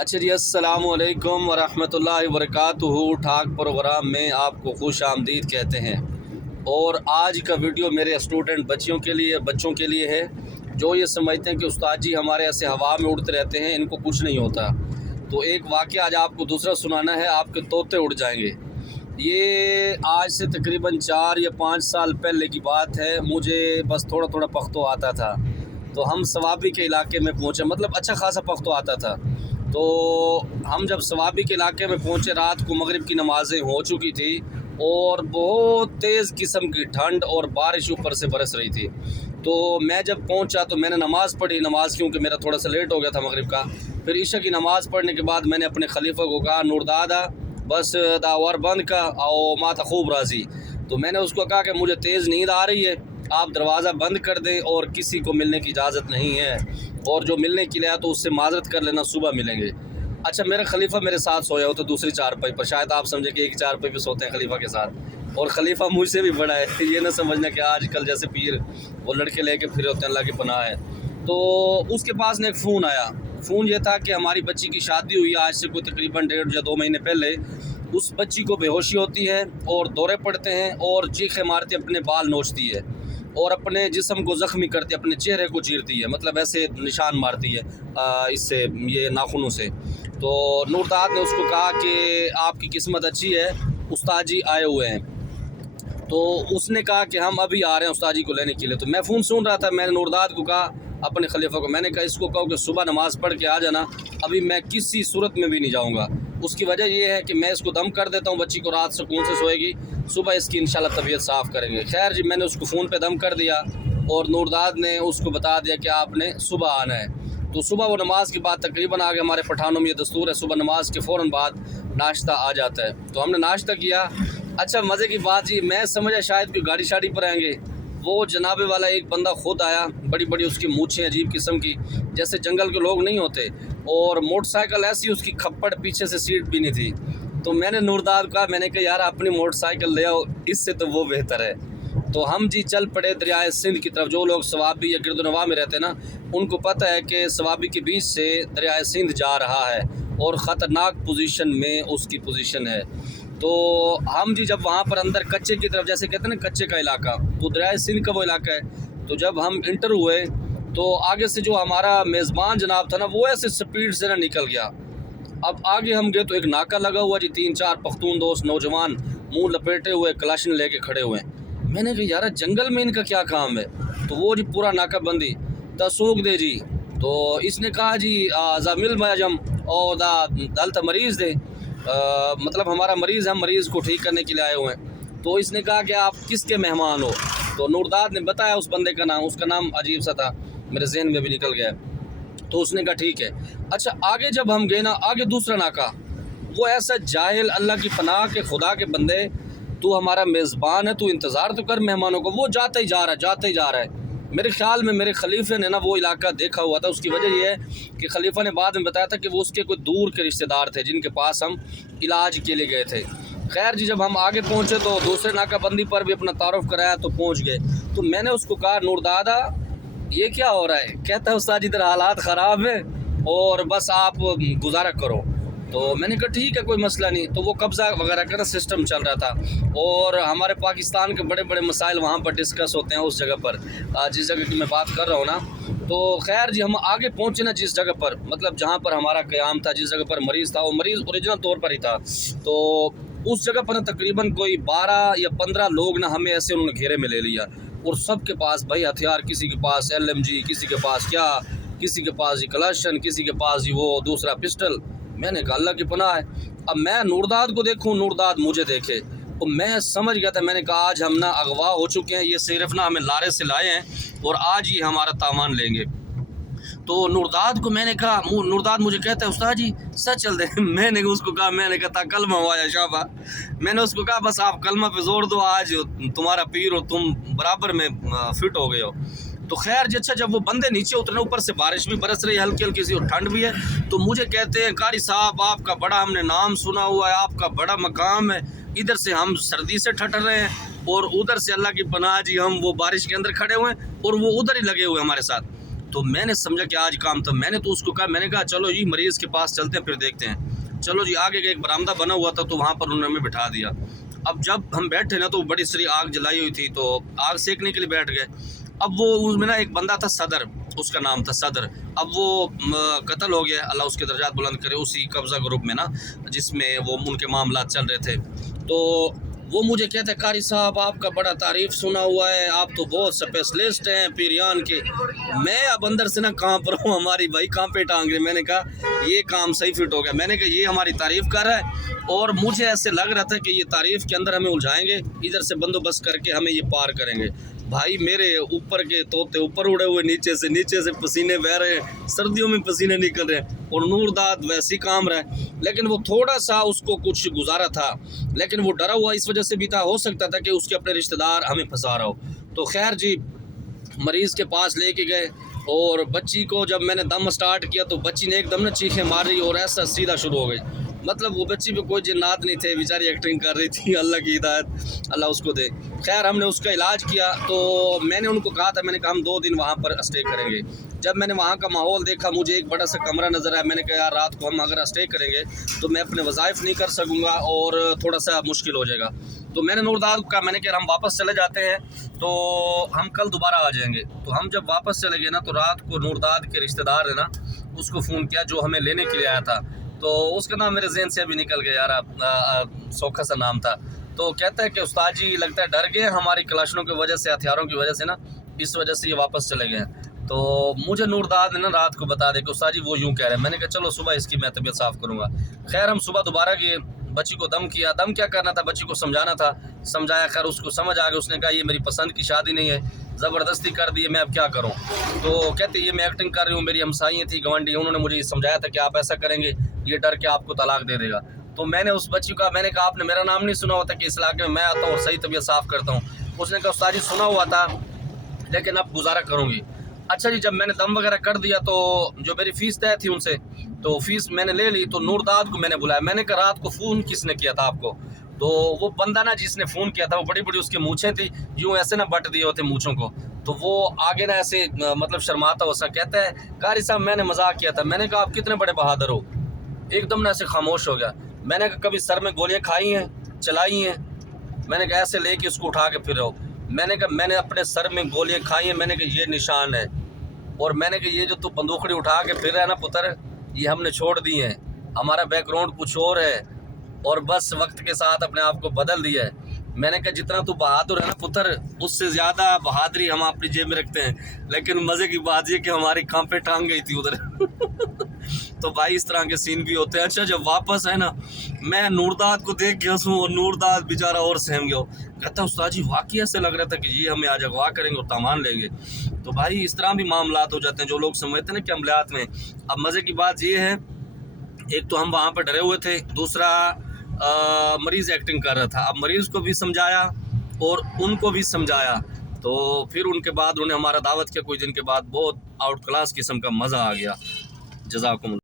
اچھا جی، السلام علیکم ورحمۃ اللہ وبرکاتہ۔ ٹھاک پروگرام میں آپ کو خوش آمدید کہتے ہیں۔ اور آج کا ویڈیو میرے اسٹوڈنٹ بچوں کے لیے ہے جو یہ سمجھتے ہیں کہ استاد جی ہمارے ایسے ہوا میں اڑتے رہتے ہیں، ان کو کچھ نہیں ہوتا۔ تو ایک واقعہ آج آپ کو دوسرا سنانا ہے، آپ کے طوطے اڑ جائیں گے۔ یہ آج سے تقریباً 4 یا 5 سال پہلے کی بات ہے۔ مجھے بس تھوڑا تھوڑا پختو آتا تھا، تو ہم ثوابی کے علاقے میں پہنچے، مطلب اچھا خاصا پختو آتا تھا۔ تو ہم جب ثوابی کے علاقے میں پہنچے، رات کو مغرب کی نمازیں ہو چکی تھی اور بہت تیز قسم کی ٹھنڈ اور بارش اوپر سے برس رہی تھی۔ تو میں جب پہنچا تو میں نے نماز پڑھی، کیونکہ میرا تھوڑا سا لیٹ ہو گیا تھا مغرب کا۔ پھر عشاء کی نماز پڑھنے کے بعد میں نے اپنے خلیفہ کو کہا، نور دادا بس داور بند کا او ماتا خوب راضی۔ تو میں نے اس کو کہا کہ مجھے تیز نیند آ رہی ہے، آپ دروازہ بند کر دیں اور کسی کو ملنے کی اجازت نہیں ہے، اور جو ملنے کے لیے آیا تو اس سے معذرت کر لینا، صبح ملیں گے۔ اچھا، میرا خلیفہ میرے ساتھ سویا ہوتا دوسری چارپائی پر، شاید آپ سمجھیں کہ ایک چارپائی پہ سوتے ہیں خلیفہ کے ساتھ، اور خلیفہ مجھ سے بھی بڑا ہے۔ یہ نہ سمجھنا کہ آج کل جیسے پیر وہ لڑکے لے کے پھرے ہوتے ہیں، اللہ کی پناہ ہے۔ تو اس کے پاس نے ایک فون آیا۔ فون یہ تھا کہ ہماری بچی کی شادی ہوئی آج سے کوئی تقریباً 1.5 یا 2 مہینے پہلے۔ اس بچی کو بے ہوشی ہوتی ہے اور دورے پڑتے ہیں اور چیخیں مارتی، اپنے بال نوچتی ہے اور اپنے جسم کو زخمی کرتی ہے، اپنے چہرے کو چیرتی ہے، مطلب ایسے نشان مارتی ہے اس سے، یہ ناخنوں سے۔ تو نور داد نے اس کو کہا کہ آپ کی قسمت اچھی ہے، استاد جی آئے ہوئے ہیں۔ تو اس نے کہا کہ ہم ابھی آ رہے ہیں استاد جی کو لینے کے لیے۔ تو میں فون سن رہا تھا، میں نے نور داد کو کہا، اپنے خلیفہ کو میں نے کہا، اس کو کہو کہ صبح نماز پڑھ کے آ جانا، ابھی میں کسی صورت میں بھی نہیں جاؤں گا۔ اس کی وجہ یہ ہے کہ میں اس کو دم کر دیتا ہوں، بچی کو رات سکون سے سوئے گی، صبح اس کی انشاءاللہ طبیعت صاف کریں گے۔ خیر جی، میں نے اس کو فون پہ دم کر دیا اور نور داد نے اس کو بتا دیا کہ آپ نے صبح آنا ہے۔ تو صبح وہ نماز کے بعد تقریباً آگے، ہمارے پٹھانوں میں یہ دستور ہے، صبح نماز کے فوراً بعد ناشتہ آ جاتا ہے۔ تو ہم نے ناشتہ کیا۔ اچھا مزے کی بات جی، میں سمجھا شاید کوئی گاڑی شاڑی پر آئیں گے، وہ جناب والا ایک بندہ خود آیا، بڑی بڑی اس کی مونچھیں عجیب قسم کی، جیسے جنگل کے لوگ نہیں ہوتے، اور موٹر سائیکل ایسی اس کی کھپڑ، پیچھے سے سیٹ بھی نہیں تھی۔ تو میں نے نور داد کہا، میں نے کہا یار اپنی موٹر سائیکل لے آؤ، اس سے تو وہ بہتر ہے۔ تو ہم جی چل پڑے دریائے سندھ کی طرف۔ جو لوگ ثوابی یا گرد و نواح میں رہتے ہیں نا، ان کو پتہ ہے کہ ثوابی کے بیچ سے دریائے سندھ جا رہا ہے اور خطرناک پوزیشن میں اس کی پوزیشن ہے۔ تو ہم جی جب وہاں پر اندر کچے کی طرف، جیسے کہتے ہیں نا کچے کا علاقہ، تو دریائے سندھ کا وہ علاقہ ہے۔ تو جب ہم انٹر ہوئے تو آگے سے جو ہمارا میزبان جناب تھا نا، وہ ایسے سپیڈ سے نہ نکل گیا۔ اب آگے ہم گئے تو ایک ناکا لگا ہوا جی، 3-4 پختون دوست نوجوان منہ لپیٹے ہوئے کلاشن لے کے کھڑے ہوئے ہیں۔ میں نے کہا یار جنگل میں ان کا کیا کام ہے؟ تو وہ جی پورا ناکہ بندی تسوق دے جی۔ تو اس نے کہا جی زمل میجم اور دلت مریض دے، مطلب ہمارا مریض، ہم مریض کو ٹھیک کرنے کے لیے آئے ہوئے ہیں۔ تو اس نے کہا کہ آپ کس کے مہمان ہو؟ تو نور داد نے بتایا اس بندے کا نام، اس کا نام عجیب سا تھا، میرے ذہن میں بھی نکل گیا۔ تو اس نے کہا ٹھیک ہے۔ اچھا آگے جب ہم گئے نا، آگے دوسرا ناکا، وہ ایسا جاہل، اللہ کی پناہ کے خدا کے بندے، تو ہمارا میزبان ہے، تو انتظار تو کر مہمانوں کو، وہ جاتا ہی جا رہا ہے۔ میرے خیال میں میرے خلیفے نے نا وہ علاقہ دیکھا ہوا تھا۔ اس کی وجہ یہ ہے کہ خلیفہ نے بعد میں بتایا تھا کہ وہ اس کے کوئی دور کے رشتہ دار تھے جن کے پاس ہم علاج کے لیے گئے تھے۔ خیر جی، جب ہم آگے پہنچے تو دوسرے ناکہ بندی پر بھی اپنا تعارف کرایا تو پہنچ گئے۔ تو میں نے اس کو کہا، نور دادا یہ کیا ہو رہا ہے؟ کہتا ہے استاد ادھر حالات خراب ہیں اور بس آپ گزارا کرو۔ تو میں نے کہا ٹھیک ہے، کوئی مسئلہ نہیں۔ تو وہ قبضہ وغیرہ کا سسٹم چل رہا تھا، اور ہمارے پاکستان کے بڑے بڑے مسائل وہاں پر ڈسکس ہوتے ہیں اس جگہ پر، جس جگہ کی میں بات کر رہا ہوں نا۔ تو خیر جی، ہم آگے پہنچے نا جس جگہ پر، مطلب جہاں پر ہمارا قیام تھا، جس جگہ پر مریض تھا، وہ مریض اوریجنل طور پر ہی تھا۔ تو اس جگہ پر نا تقریباً کوئی 12 یا 15 لوگ نا ہمیں ایسے انہوں نے گھیرے میں لے لیا، اور سب کے پاس بھائی ہتھیار، کسی کے پاس LMG، کسی کے پاس کیا، کسی کے پاس جی کلاشن، کسی کے پاس جی وہ دوسرا پسٹل۔ میں نے کہا اللہ کی پناہ ہے، اب میں نور داد کو دیکھوں، نور داد مجھے دیکھے، اور میں سمجھ گیا تھا۔ میں نے کہا آج ہم نا اغوا ہو چکے ہیں، یہ صرف نا ہمیں لارے سے لائے ہیں اور آج ہی ہمارا تاوان لیں گے۔ تو نور داد کو میں نے کہا، نور داد مجھے کہتا ہے استاد جی سچ چل دے۔ میں نے اس کو کہا، میں نے کہا کلمہ ہوا یا شابہ، میں نے اس کو کہا بس آپ کلمہ پہ زور دو، آج تمہارا پیر اور تم برابر میں فٹ ہو گئے ہو۔ تو خیر جی، اچھا جب وہ بندے نیچے اترے، اوپر سے بارش بھی برس رہی ہے ہلکی ہلکی سی اور ٹھنڈ بھی ہے، تو مجھے کہتے ہیں قاری صاحب آپ کا بڑا ہم نے نام سنا ہوا ہے، آپ کا بڑا مقام ہے، ادھر سے ہم سردی سے ٹھٹر رہے ہیں اور ادھر سے اللہ کی پناہ جی ہم وہ بارش کے اندر کھڑے ہوئے ہیں اور وہ ادھر ہی لگے ہوئے ہمارے ساتھ۔ تو میں نے سمجھا کہ آج کام تھا. میں نے تو اس کو کہا, میں نے کہا چلو جی مریض کے پاس چلتے ہیں پھر دیکھتے ہیں. چلو جی, آگے کا ایک برآمدہ بنا ہوا تھا تو وہاں پر انہوں نے ہمیں بٹھا دیا. اب جب ہم بیٹھے نا تو بڑی ساری آگ جلائی ہوئی تھی, تو آگ سیکنے کے لیے بیٹھ گئے. اب وہ اس میں نا ایک بندہ تھا صدر, اس کا نام تھا صدر. اب وہ قتل ہو گیا, اللہ اس کے درجات بلند کرے, اسی قبضہ گروپ میں نا جس میں وہ ان کے معاملات چل رہے تھے. تو وہ مجھے کہتے ہیں قاری صاحب آپ کا بڑا تعریف سنا ہوا ہے, آپ تو بہت اسپیشلسٹ ہیں پیریان کے. میں اب اندر سے نا کہاں پر ہوں, ہماری بھائی کہاں پہ ٹانگ رہے. میں نے کہا یہ کام صحیح فٹ ہو گیا. میں نے کہا یہ ہماری تعریف کر رہا ہے, اور مجھے ایسے لگ رہا تھا کہ یہ تعریف کے اندر ہمیں الجھائیں گے, ادھر سے بندوبست کر کے ہمیں یہ پار کریں گے. بھائی میرے اوپر کے طوطے اوپر اڑے ہوئے, نیچے سے پسینے بہ رہے ہیں, سردیوں میں پسینے نکل رہے ہیں, اور نور داد ویسے ہی کام رہا ہے. لیکن وہ تھوڑا سا اس کو کچھ گزارا تھا, لیکن وہ ڈرا ہوا اس وجہ سے بھی تھا, ہو سکتا تھا کہ اس کے اپنے رشتہ دار ہمیں پھنسا رہا ہو. تو خیر جی, مریض کے پاس لے کے گئے, اور بچی کو جب میں نے دم سٹارٹ کیا تو بچی نے ایک دم نا چیخیں مار رہی اور ایسا سیدھا شروع ہو گئی. مطلب وہ بچی پہ کوئی جنات نہیں تھے, بیچاری ایکٹنگ کر رہی تھی. اللہ کی ہدایت, اللہ اس کو دے. خیر ہم نے اس کا علاج کیا. تو میں نے ان کو کہا تھا, میں نے کہا ہم 2 دن وہاں پر اسٹے کریں گے. جب میں نے وہاں کا ماحول دیکھا, مجھے ایک بڑا سا کمرہ نظر آیا. میں نے کہا یار رات کو ہم اگر اسٹے کریں گے تو میں اپنے وظائف نہیں کر سکوں گا اور تھوڑا سا مشکل ہو جائے گا. تو میں نے نورداد کو کہا, میں نے کہا ہم واپس چلے جاتے ہیں تو ہم کل دوبارہ آ جائیں گے. تو ہم جب واپس چلے گئے نا تو رات کو نورداد کے رشتہ دار نے نا اس کو فون کیا جو ہمیں لینے کے لیے آیا تھا. تو اس کا نام میرے ذہن سے ابھی نکل گیا یار, سوکھا سا نام تھا. تو کہتا ہے کہ استاد جی لگتا ہے ڈر گئے ہماری کلاشنوں کی وجہ سے, ہتھیاروں کی وجہ سے نا, اس وجہ سے یہ واپس چلے گئے. تو مجھے نورداد نے نا رات کو بتا دے کہ استاد جی وہ یوں کہہ رہے ہیں. میں نے کہا چلو صبح اس کی میں طبیعت صاف کروں گا. خیر ہم صبح دوبارہ گئے, بچی کو دم کیا. دم کیا کرنا تھا, بچی کو سمجھانا تھا, سمجھایا. خیر اس کو سمجھ آ گیا, اس نے کہا یہ میری پسند کی شادی نہیں ہے, زبردستی کر دی ہے, میں اب کیا کروں. تو کہتے یہ میں ایکٹنگ کر رہی ہوں, میری ہمسائیاں تھی گوانڈی, انہوں نے مجھے یہ سمجھایا تھا کہ آپ ایسا کریں گے یہ ڈر کے آپ کو طلاق دے دے گا. تو میں نے اس بچی کا, میں نے کہا آپ نے میرا نام نہیں سنا ہوتا کہ اس علاقے میں آتا ہوں اور صحیح طبیعت صاف کرتا ہوں. اس نے کہا استاد جی سنا ہوا تھا لیکن اب گزارا کروں گی. اچھا جی, جب میں نے دم وغیرہ کر دیا تو جو میری فیس طے تھی ان سے, تو فیس میں نے لے لی. تو نورداد کو میں نے بلایا. میں نے کہا رات کو فون کس نے کیا تھا آپ کو؟ تو وہ بندہ نا جس نے فون کیا تھا وہ بڑی بڑی اس کی مونچھیں تھی, یوں ایسے نہ بٹ دیے ہوتے مونچھوں کو. تو وہ آگے نا ایسے مطلب شرماتا ہو سا کہتا ہے قاری صاحب میں نے مذاق کیا تھا. میں نے کہا آپ کتنے بڑے بہادر ہو. ایک دم نا ایسے خاموش ہو گیا. میں نے کہا کبھی سر میں گولیاں کھائی ہیں, چلائی ہیں؟ میں نے کہا ایسے لے کے اس کو اٹھا کے پھر رہو. میں نے کہا میں نے اپنے سر میں گولیاں کھائی ہیں. میں نے کہا یہ نشان ہے, اور میں نے کہا یہ جو تو بندوقڑی اٹھا کے پھر رہا ہے نا پتر, یہ ہم نے چھوڑ دی ہیں. ہمارا بیک گراؤنڈ کچھ اور ہے, اور بس وقت کے ساتھ اپنے آپ کو بدل دیا ہے. میں نے کہا جتنا تو بہادر ہے نا پتر, اس سے زیادہ بہادری ہم اپنی جیب میں رکھتے ہیں. لیکن مزے کی بات یہ کہ ہماری کام پہ ٹانگ گئی تھی ادھر. تو بھائی اس طرح کے سین بھی ہوتے ہیں. اچھا جب واپس ہے نا, میں نورداد کو دیکھ کے ہنسوں, اور نورداد بیچارہ اور سہم گیا. کہتا استاد جی واقعی ایسے لگ رہا تھا کہ یہ ہمیں آج اغوا کریں گے اور تامان لیں گے. تو بھائی اس طرح بھی معاملات ہو جاتے ہیں جو لوگ سمجھتے ہیں نا کہ عملیات میں. اب مزے کی بات یہ ہے, ایک تو ہم وہاں پہ ڈرے ہوئے تھے, دوسرا مریض ایکٹنگ کر رہا تھا. اب مریض کو بھی سمجھایا اور ان کو بھی سمجھایا. تو پھر ان کے بعد انہیں ہمارا دعوت کیا کچھ دن کے بعد, بہت آؤٹ کلاس قسم کا مزہ آ گیا. جزاکم اللہ.